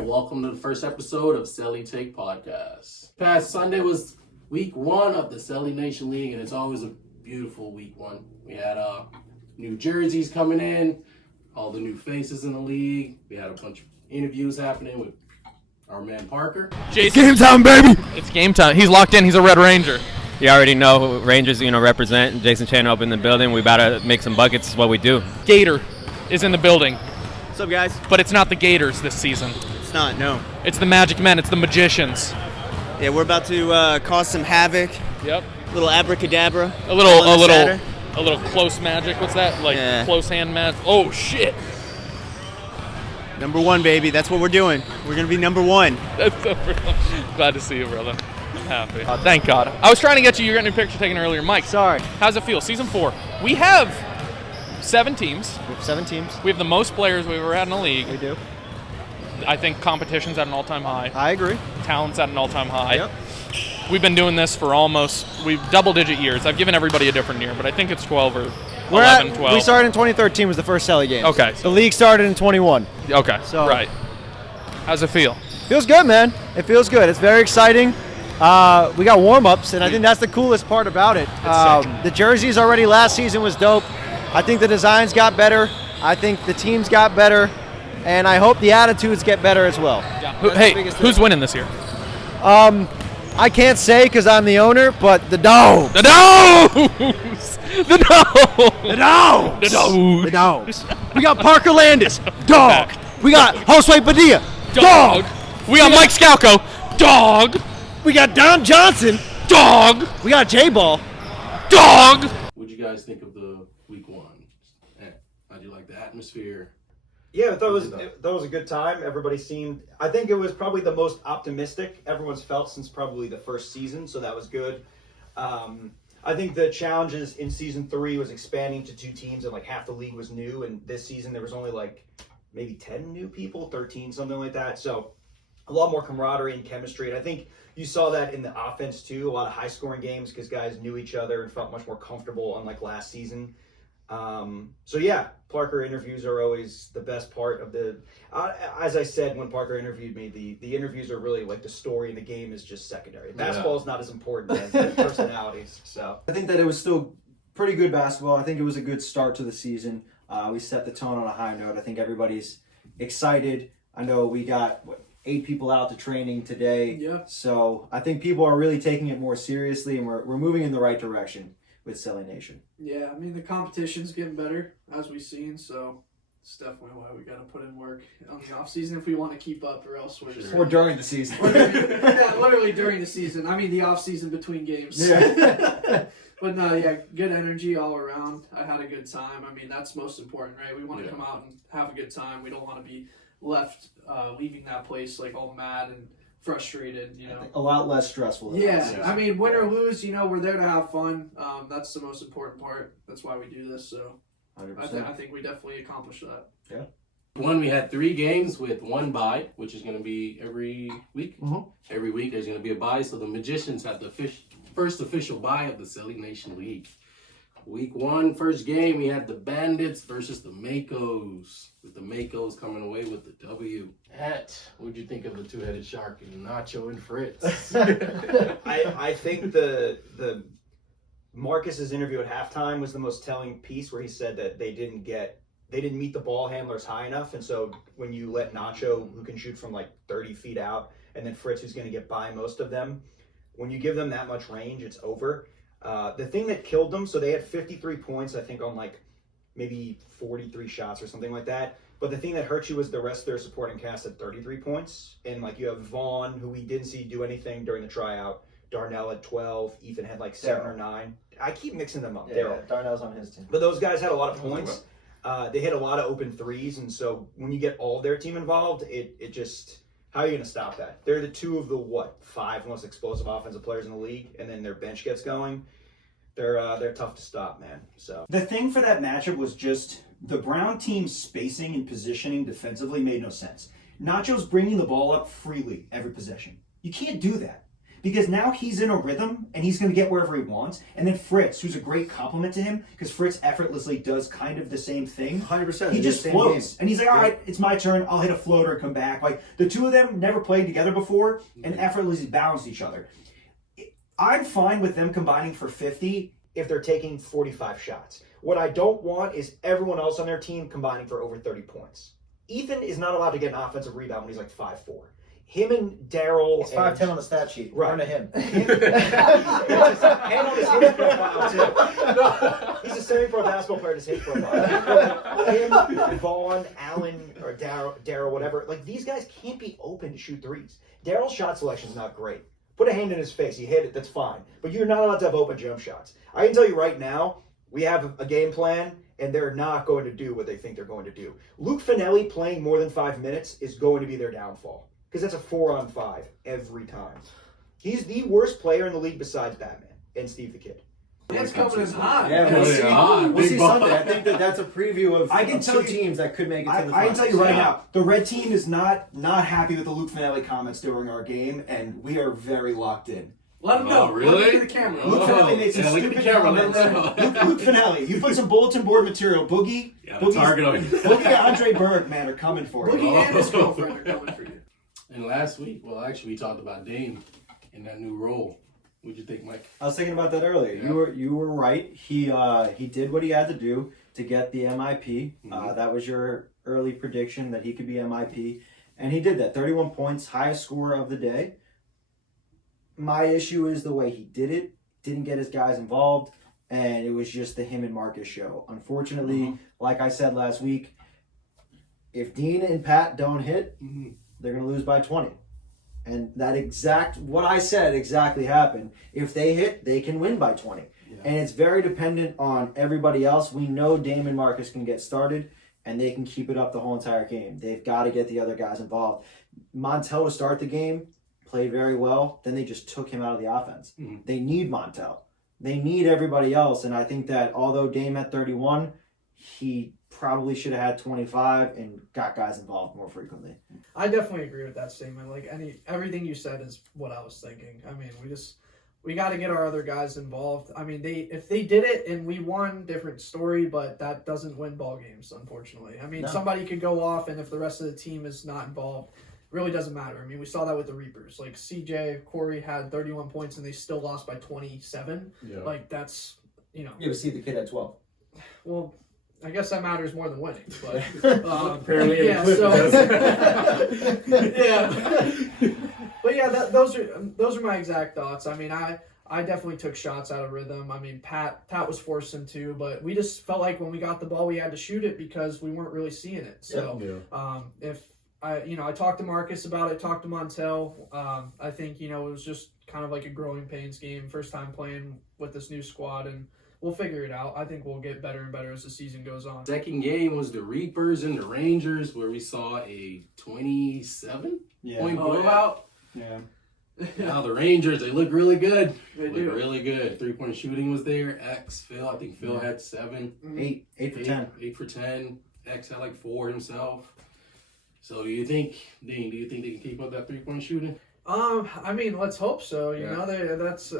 Welcome to the first episode of CeleTake podcast. Past Sunday was week one of the Cele Nation League, and it's always a beautiful week one. We had new jerseys coming in, all the new faces in the league. We had a bunch of interviews happening with our man Parker. Jason, game time, baby! it's game time. He's locked in. He's a Red Ranger. You already know who Rangers, represent. Jason Chan up in the building. We about to make some buckets. Is what we do. Gator is in the building, What's up, guys? but it's not the Gators this season. It's not, no. It's the Magic Men. It's the Magicians. Yeah, we're about to cause some havoc. Yep. Little abracadabra. A little close magic. What's that? Close hand magic. Oh shit! Number one, baby. That's what we're doing. We're going to be number one. That's so glad to see you, brother. I'm happy. Thank God. I was trying to get you. You're getting a picture taken earlier, Mike. Sorry. How's it feel? Season 4. We have 7 teams. We have 7 teams. We have the most players we've ever had in the league. We do. I think competition's at an all-time high. I agree. Talent's at an all-time high. Yep. We've been doing this for we've double-digit years. I've given everybody a different year, but I think it's 12 or 11, 12. We started in 2013 was the first Cele game. Okay. The league started in 21. Okay, So- right. How's it feel? Feels good, man. It feels good. It's very exciting. We got warm-ups, and I think that's the coolest part about it. The jerseys already last season was dope. I think the designs got better. I think the teams got better. And I hope the attitudes get better as well. Yeah. That's the Hey, biggest who's thing. winning this year? I can't say because I'm the owner, but the Dogs. The Dogs! The Dogs! The Dogs! The Dogs! The Dogs. We got Parker Landis. Dog. We got Josue Padilla. Dog! We got Mike Scalco. Dog! We got Don Johnson. Dog! We got J-Ball. Dog! What did you guys think of the week one? How'd you like the atmosphere? Yeah, I thought it was a good time. Everybody seemed. I think it was probably the most optimistic everyone's felt since probably the first season, so that was good. I think the challenges in season 3 was expanding to 2 teams, and like half the league was new. And this season there was only like maybe 10 new people, 13, something like that. So a lot more camaraderie and chemistry. And I think you saw that in the offense too. A lot of high-scoring games because guys knew each other and felt much more comfortable, unlike last season. So yeah, Parker interviews are always the best part of the, as I said when Parker interviewed me, the interviews are really like the story and the game is just secondary. Basketball is not as important as the personalities. So I think that it was still pretty good basketball. I think it was a good start to the season. We set the tone on a high note. I think everybody's excited. I know we got 8 people out to training today. Yeah. So I think people are really taking it more seriously, and we're moving in the right direction with Cele Nation. Yeah, I mean, the competition's getting better, as we've seen, so it's definitely why we got to put in work on the off-season if we want to keep up, or else we're just... Or during the season. Yeah, literally during the season. I mean, the off-season between games. Yeah. But no, yeah, good energy all around. I had a good time. I mean, that's most important, right? We want to come out and have a good time. We don't want to be leaving that place, like, all mad and frustrated, A lot less stressful than Yeah, I mean, win or lose, we're there to have fun. That's the most important part. That's why we do this. So 100%. I think we definitely accomplished that. Yeah. One, we had 3 games with 1 bye, which is going to be every week. Mhm. Every week there's going to be a bye. So the Magicians had the first official bye of the Cele Nation League. Week 1, first game, we had the Bandits versus the Makos, with the Makos coming away with the W. What'd you think of the 2-headed shark and Nacho and Fritz? I think the Marcus's interview at halftime was the most telling piece, where he said that they didn't meet the ball handlers high enough, and so when you let Nacho, who can shoot from like 30 feet out, and then Fritz, who's going to get by most of them, when you give them that much range, it's over. The thing that killed them, so they had 53 points, I think, on like maybe 43 shots or something like that. But the thing that hurt you was the rest of their supporting cast had 33 points. And like you have Vaughn, who we didn't see do anything during the tryout. Darnell had 12. Ethan had like 7 or 9. I keep mixing them up. Yeah, Darnell's on his team. But those guys had a lot of points. They hit a lot of open threes. And so when you get all of their team involved, it just... How are you going to stop that? They're the 2 of the, 5 most explosive offensive players in the league, and then their bench gets going. They're tough to stop, man. So the thing for that matchup was just the Brown team's spacing and positioning defensively made no sense. Nacho's bringing the ball up freely every possession. You can't do that. because now he's in a rhythm and he's going to get wherever he wants. And then Fritz, who's a great compliment to him, because Fritz effortlessly does kind of the same thing. 100%. He just floats. And he's like, all right, it's my turn. I'll hit a floater and come back. Like, the two of them never played together before and effortlessly balanced each other. I'm fine with them combining for 50 if they're taking 45 shots. What I don't want is everyone else on their team combining for over 30 points. Ethan is not allowed to get an offensive rebound when he's like 5'4". Him and Daryl. He's 5'10" on the stat sheet. Right. Run to him. And on his hitting profile, too. He's a semi-pro basketball player in his hitting profile. Him, Vaughn, Allen, or Daryl, whatever. Like, these guys can't be open to shoot threes. Daryl's shot selection is not great. Put a hand in his face. He hit it. That's fine. But you're not allowed to have open jump shots. I can tell you right now, we have a game plan, and they're not going to do what they think they're going to do. Luke Finelli playing more than 5 minutes is going to be their downfall. Because that's a 4-on-5 every time. He's the worst player in the league besides Batman and Steve the Kid. It's coming in hot. Yeah, we'll see Sunday. I think that's a preview of, I can tell two you, teams that could make it to the finals. I can tell you right now, the red team is not happy with the Luke Finelli comments during our game, and we are very locked in. Let him know. Really? Look at the camera. Luke Finelli made some stupid comments. Luke Finelli, you put some bulletin board material. Boogie, Boogie and Andre Berg, man, are coming for you. Boogie and his girlfriend are coming for you. And last week, well, actually, we talked about Dame in that new role. What'd you think, Mike? I was thinking about that earlier. Yeah. You were right. He did what he had to do to get the MIP. Mm-hmm. That was your early prediction that he could be MIP, and he did that. 31 points, highest score of the day. My issue is the way he did it. Didn't get his guys involved, and it was just the him and Marcus show. Unfortunately, like I said last week, if Dean and Pat don't hit, they're going to lose by 20. And what I said exactly happened. If they hit, they can win by 20. Yeah. And it's very dependent on everybody else. We know Dame and Marcus can get started, and they can keep it up the whole entire game. They've got to get the other guys involved. Montel to start the game played very well. Then they just took him out of the offense. They need Montel. They need everybody else. And I think that although Dame had 31, he probably should have had 25 and got guys involved more frequently. I definitely agree with that statement. Like everything you said is what I was thinking. I mean, we got to get our other guys involved. I mean, if they did it and we won, different story, but that doesn't win ball games, unfortunately. I mean, somebody could go off, and if the rest of the team is not involved, it really doesn't matter. I mean, we saw that with the Reapers. Like CJ, Corey had 31 points and they still lost by 27. Yeah. Like that's, Yeah, but see, the kid had 12. Well, I guess that matters more than winning, but apparently, yeah. But yeah, those are my exact thoughts. I mean, I definitely took shots out of rhythm. I mean, Pat was forced into, but we just felt like when we got the ball, we had to shoot it because we weren't really seeing it. So if I talked to Marcus about it, talked to Montel. I think it was just kind of like a growing pains game, first time playing with this new squad, and we'll figure it out. I think we'll get better and better as the season goes on. Second game was the Reapers and the Rangers, where we saw a 27 point blowout. Yeah. Now the Rangers, they look really good. They look do. really good. 3-point shooting was there. Phil, I think Phil had 7. 8 for 10. 8 for 10. X had like 4 himself. So do you think they can keep up that 3-point shooting? I mean, let's hope so. You know,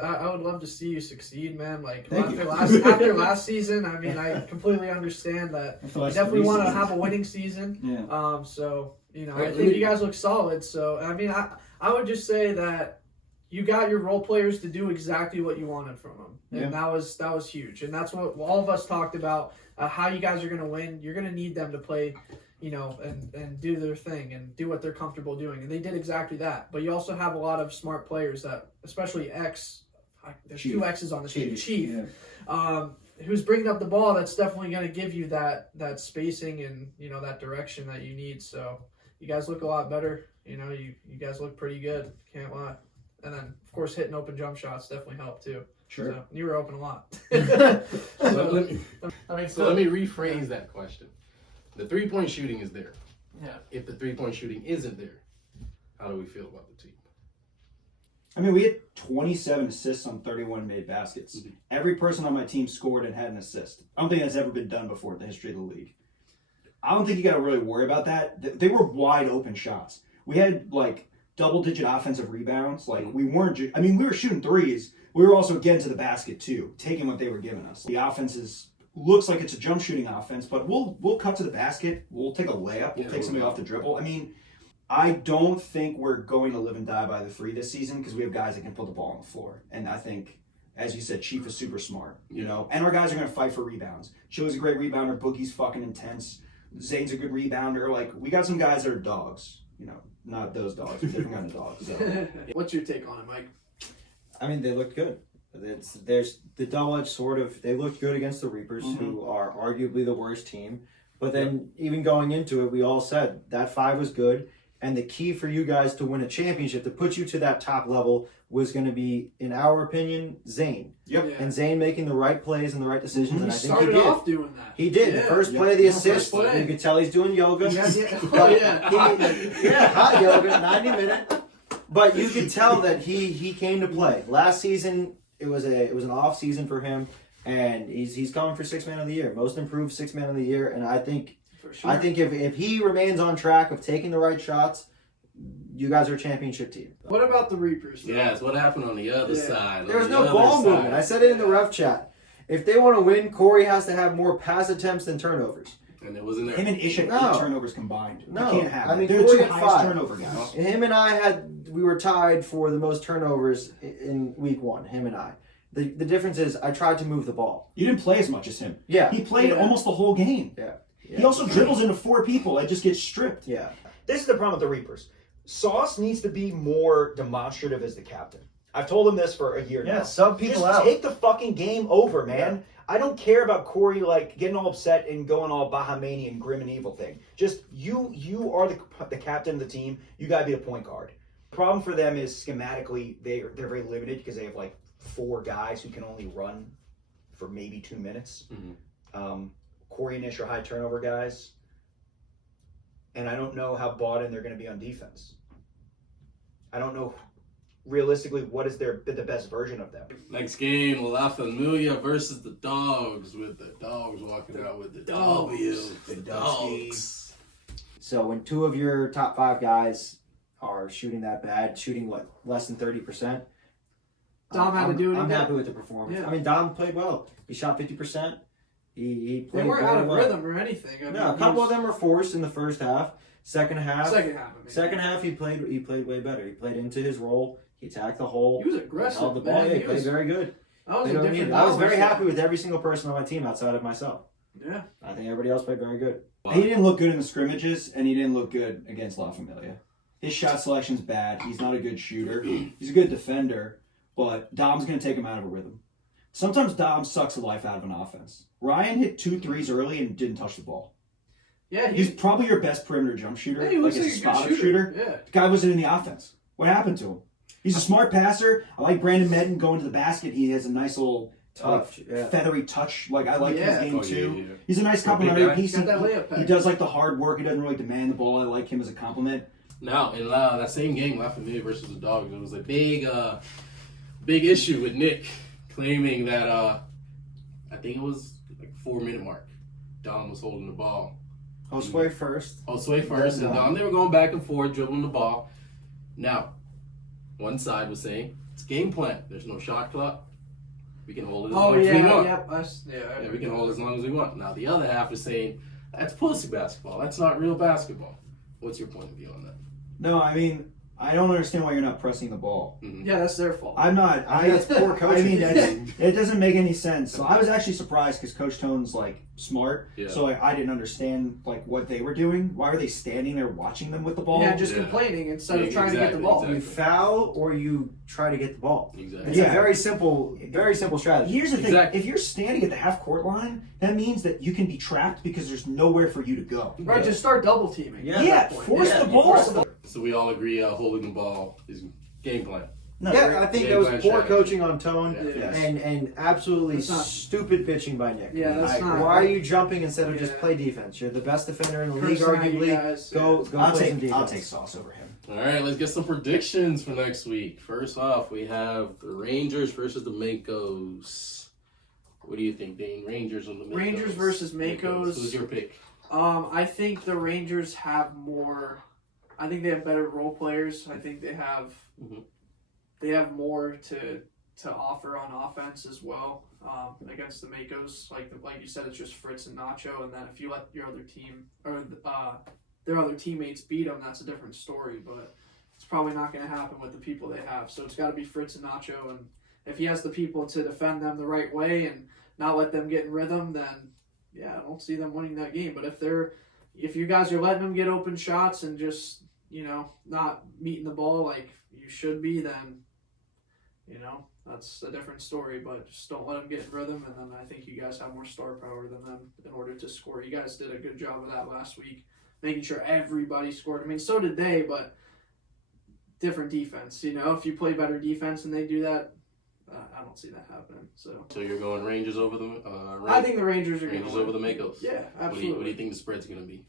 I would love to see you succeed, man. Like after last season, I mean, I completely understand that you definitely want to have a winning season. Yeah. So I think you guys look solid. So I mean, I would just say that you got your role players to do exactly what you wanted from them, and that was huge. And that's what all of us talked about. How you guys are going to win. You're going to need them to play, and do their thing and do what they're comfortable doing. And they did exactly that. But you also have a lot of smart players that, especially there's Chief. 2 X's on the team, Chief, Yeah. Who's bringing up the ball. That's definitely going to give you that spacing and, that direction that you need. So you guys look a lot better. You guys look pretty good. Can't lie. And then, of course, hitting open jump shots definitely helped too. Sure. So you were open a lot. Let me rephrase that question. The 3-point shooting is there. Yeah. If the 3-point shooting isn't there, how do we feel about the team? I mean, we had 27 assists on 31 made baskets. Every person on my team scored and had an assist. I don't think that's ever been done before in the history of the league. I don't think you got to really worry about that. They were wide open shots. We had like double-digit offensive rebounds. Like, we weren't I mean, we were shooting threes. We were also getting to the basket, too, taking what they were giving us. The offense looks like it's a jump shooting offense, but we'll cut to the basket. We'll take a layup. We'll take somebody off the dribble. I mean, I don't think we're going to live and die by the three this season because we have guys that can put the ball on the floor. And I think, as you said, Chief is super smart, you know, and our guys are going to fight for rebounds. Chili's a great rebounder. Boogie's fucking intense. Zane's a good rebounder. Like, we got some guys that are dogs, you know, not those dogs, different kind of dogs. So. What's your take on it, Mike? I mean, they looked good. There's the double-edged sword of they looked good against the Reapers, who are arguably the worst team. But then even going into it, we all said that 5 was good. And the key for you guys to win a championship, to put you to that top level, was going to be, in our opinion, Zane. Yep. Yeah. And Zane making the right plays and the right decisions. And I think he started did. off doing that. He did. Yeah. The first play, the assist, First play. you could tell he's doing yoga. Oh, yeah. Hot yoga, 90-minute. But you could tell that he came to play. Last season, it was an off season for him, and he's coming for 6th man of the year, most improved 6th man of the year. And I think if he remains on track of taking the right shots, you guys are a championship team. What about the Reapers? Yes, what happened on the other side? There was no ball movement. I said it in the ref chat. If they want to win, Corey has to have more pass attempts than turnovers. And it wasn't there. Him and Ish had 8 turnovers combined. No. You can't have I mean, They're the Corey two had highest 5. turnover guys. Him and I we were tied for the most turnovers in week 1, him and I. The difference is I tried to move the ball. You didn't play as much as him. Yeah. He played almost the whole game. Yeah. He also dribbles into 4 people. It just gets stripped. Yeah. This is the problem with the Reapers. Sauce needs to be more demonstrative as the captain. I've told him this for a year now. sub people Just out. take the fucking game over, man. I don't care about Corey like getting all upset and going all Bahamian grim and evil thing. Just you are the captain of the team. You gotta be the point guard. The problem for them is schematically they're very limited because they have like 4 guys who can only run for maybe 2 minutes. Corey and Ish are high turnover guys. And I don't know how bought in they're going to be on defense. I don't know realistically what is the best version of them. Next game, La Familia versus the Dogs, with the Dogs walking out with the W. The Dogs. So when 2 of your top 5 guys are shooting that bad, shooting less than 30%, Dom had to do it I'm again. happy with the performance. Yeah. I mean, Dom played well. He shot 50%. He played They weren't very out of well. rhythm or anything. I No, mean, a couple of them were forced in the first half. Second half, I mean. Second half, he played way better. He played into his role. He attacked the hole. He was aggressive, Held the ball. man. Yeah, he He played was- very good. That was You a know what I different mean? I was very level. happy with every single person on my team outside of myself. Yeah. I think everybody else played very good. He didn't look good in the scrimmages, and he didn't look good against La Familia. His shot selection's bad. He's not a good shooter. He's a good defender, but Dom's going to take him out of a rhythm. Sometimes Dom sucks the life out of an offense. Ryan hit 2 threes early and didn't touch the ball. Yeah, He's probably your best perimeter jump shooter. Yeah, he looks as like a good spot-up shooter. Yeah. The guy wasn't in the offense. What happened to him? He's a smart passer. I like Brandon Medden going to the basket. He has a nice little Touch, feathery touch. Like I like his game too. Yeah. He's a nice Big complimentary guy. piece. Got that layup He package. does like the hard work. He doesn't really demand the ball. I like him as a compliment. Now, in that same game, La Familia versus the Dogs, there was a big issue with Nick claiming that I think it was like 4-minute mark. Dom was holding the ball. Josue first. Josue first, and Dom, they were going back and forth, dribbling the ball. Now, one side was saying, it's game plan. There's no shot clock. We can hold it as long as we want. Yeah, we can hold it as long as we want. Now, the other half is saying, that's pussy basketball. That's not real basketball. What's your point of view on that? No, I mean, I don't understand why you're not pressing the ball. Yeah, that's their fault. I'm not. I mean, that's poor coaching. I mean, it doesn't make any sense. So I was actually surprised because Coach Tone's like smart. Yeah. So I didn't understand like what they were doing. Why were they standing there watching them with the ball? Yeah, just Yeah. complaining instead of Yeah, trying to get the exactly, ball. exactly. You foul or you try to get the ball. Exactly. It's Yeah. a very simple strategy. Here's the thing: Exactly. if you're standing at the half court line, that means that you can be trapped because there's nowhere for you to go. Right, just start double teaming. Yeah. at Yeah, that point. force Yeah, the ball. force the ball. So we all agree holding the ball is game plan. No, Yeah, I think Game that was plan poor strategy. coaching on Tone Yeah. and absolutely That's not- stupid pitching by Nick. Yeah, that's not. Why are you jumping instead of just Yeah. play defense? You're the best defender in the league, Personality arguably. guys, Go yeah. go I'll play some take defense. Sauce over him. All right, let's get some predictions for next week. First off, we have the Rangers versus the Makos. What do you think, Dean? Rangers on the Makos. Rangers versus Makos. Who's your pick? I think the Rangers have more I think they have better role players. I think they have more to offer on offense as well. Against the Makos, like you said, it's just Fritz and Nacho, and then if you let your other team or their other teammates beat them, that's a different story. But it's probably not going to happen with the people they have. So it's got to be Fritz and Nacho, and if he has the people to defend them the right way and not let them get in rhythm, then yeah, I don't see them winning that game. But if you guys are letting them get open shots and just not meeting the ball like you should be, then that's a different story. But just don't let them get in rhythm, and then I think you guys have more star power than them in order to score. You guys did a good job of that last week, making sure everybody scored. I mean, so did they, but different defense. If you play better defense and they do that, I don't see that happening. So you're going Rangers over the I think the Rangers are Rangers going over the Makos. Yeah, absolutely. What do you think the spread's going to be?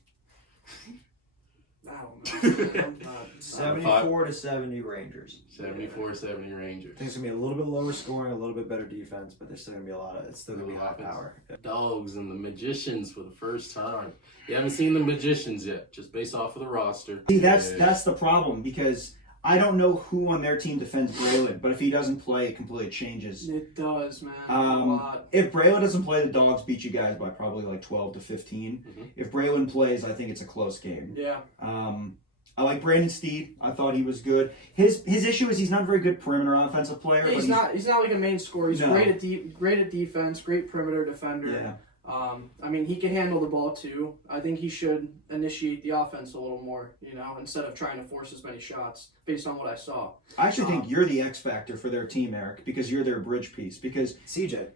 I don't know. I'm not, 74 to 70 Rangers. 74-70 Rangers. I think it's gonna be a little bit lower scoring, a little bit better defense, but there's still gonna be it's still gonna be high power. Dogs and the Magicians for the first time. You haven't seen the Magicians yet, just based off of the roster. See, that's the problem, because I don't know who on their team defends Braylon, but if he doesn't play, it completely changes. It does, man. A lot. If Braylon doesn't play, the Dogs beat you guys by probably like 12 to 15. Mm-hmm. If Braylon plays, I think it's a close game. Yeah. I like Brandon Steed. I thought he was good. His issue is he's not a very good perimeter offensive player. He's not like a main scorer. He's No. great at defense, great perimeter defender. Yeah. I mean, he can handle the ball too. I think he should initiate the offense a little more, instead of trying to force as many shots based on what I saw. I actually think you're the X factor for their team, Eric, because you're their bridge piece. Because CJ.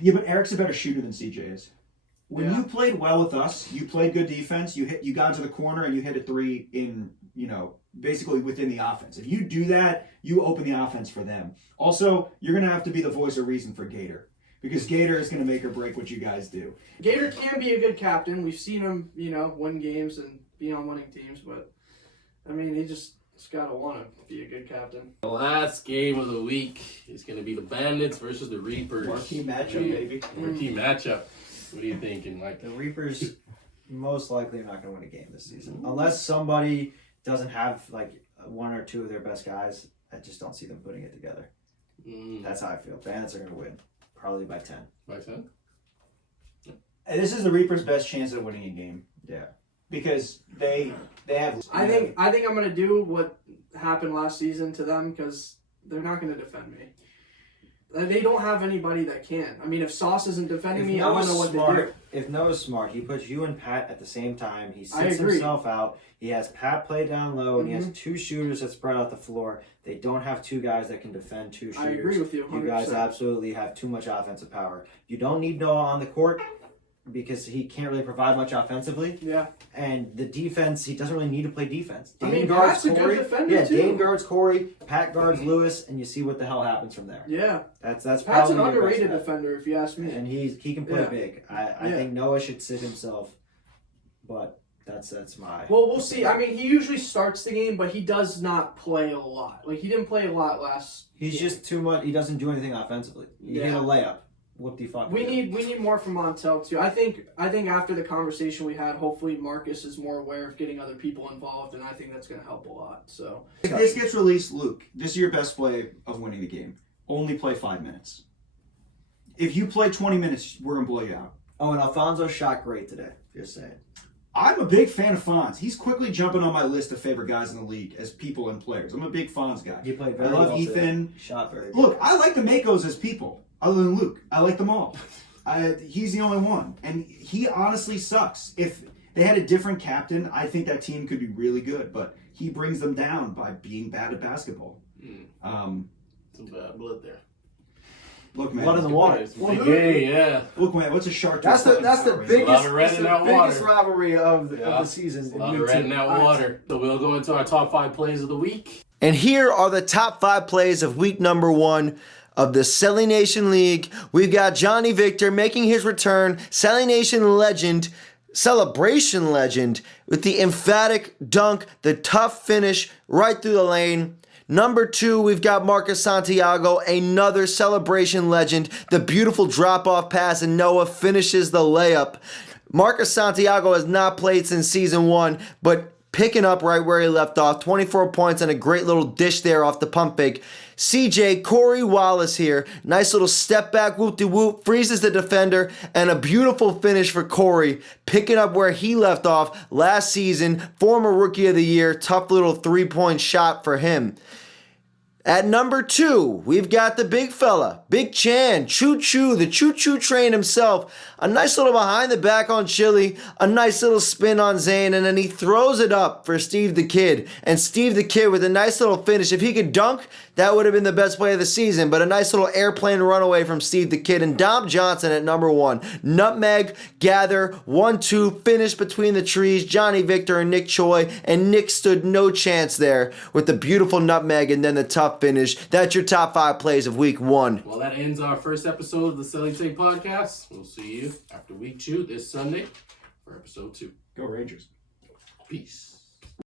Yeah, but Eric's a better shooter than CJ is. When you played well with us, you played good defense. You got into the corner and you hit a three in, basically within the offense. If you do that, you open the offense for them. Also, you're going to have to be the voice of reason for Gator, because Gator is going to make or break what you guys do. Gator can be a good captain. We've seen him, win games and be on winning teams, but I mean, he just got to want to be a good captain. The last game of the week is going to be the Bandits versus the Reapers. Marquee matchup, baby. Marquee matchup. What are you thinking, Mike? The Reapers most likely are not going to win a game this season. Unless somebody doesn't have like one or two of their best guys. I just don't see them putting it together. That's how I feel. Bandits are going to win. Probably by 10. By 10? And this is the Reapers' best chance at winning a game. Yeah. Because they have... I think I'm going to do what happened last season to them, because they're not going to defend me. They don't have anybody that can. I mean, if Sauce isn't defending me, I don't know what to do. If Noah's smart, he puts you and Pat at the same time. He sits himself out. He has Pat play down low, and he has two shooters that spread out the floor. They don't have two guys that can defend two shooters. I agree with you 100%. You guys absolutely have too much offensive power. You don't need Noah on the court because he can't really provide much offensively. Yeah. And the defense, he doesn't really need to play defense. Dane guards Corey. A good defender too. Dane guards Corey, Pat guards Lewis, and you see what the hell happens from there. Yeah. That's Pat's probably an underrated defender, if you ask me. And he can play big. I think Noah should sit himself, but that's my... Well, we'll see. I mean, he usually starts the game, but he does not play a lot. Like, he didn't play a lot last He's game. just too much. He doesn't do anything offensively. He hit a layup. What the fuck? We need more from Montel too. I think after the conversation we had, hopefully Marcus is more aware of getting other people involved, and I think that's going to help a lot. So if this gets released, Luke, this is your best play of winning the game. Only play 5 minutes. If you play 20 minutes, we're going to blow you out. Oh, and Alfonso shot great today. Just saying. I'm a big fan of Fonz. He's quickly jumping on my list of favorite guys in the league as people and players. I'm a big Fonz guy. He played very I love well Ethan. Today. Shot very good. Look, I like the Makos as people. Other than Luke, I like them all. He's the only one, and he honestly sucks. If they had a different captain, I think that team could be really good. But he brings them down by being bad at basketball. Some bad blood there. Look, man. Blood in the water. Yeah. Look, man. What's a shark? That's the biggest biggest rivalry of the season. A lot of red in that water. So we'll go into our top 5 plays of the week. And here are the top 5 plays of week number 1 of the Celly Nation League. We've got Johnny Victor making his return, Celly Nation legend, celebration legend, with the emphatic dunk, the tough finish right through the lane. Number 2, we've got Marcus Santiago, another celebration legend, the beautiful drop-off pass, and Noah finishes the layup. Marcus Santiago has not played since season 1, but picking up right where he left off. 24 points and a great little dish there off the pump fake. CJ, Corey Wallace here. Nice little step back, whoop-de-whoop, freezes the defender, and a beautiful finish for Corey, picking up where he left off last season. Former Rookie of the Year, tough little three-point shot for him. At number 2, we've got the big fella, Big Chan, Choo-Choo, the choo-choo train himself. A nice little behind the back on Chili, a nice little spin on Zane, and then he throws it up for Steve the Kid. And Steve the Kid with a nice little finish. If he could dunk, that would have been the best play of the season, but a nice little airplane runaway from Steve the Kid. And Dom Johnson at number 1. Nutmeg, gather, 1-2, finish between the trees, Johnny Victor and Nick Choi, and Nick stood no chance there with the beautiful nutmeg and then the tough finish. That's your top 5 plays of week 1. Well, that ends our first episode of the CeleTake podcast. We'll see you after week 2 this Sunday for episode 2. Go Rangers. Peace.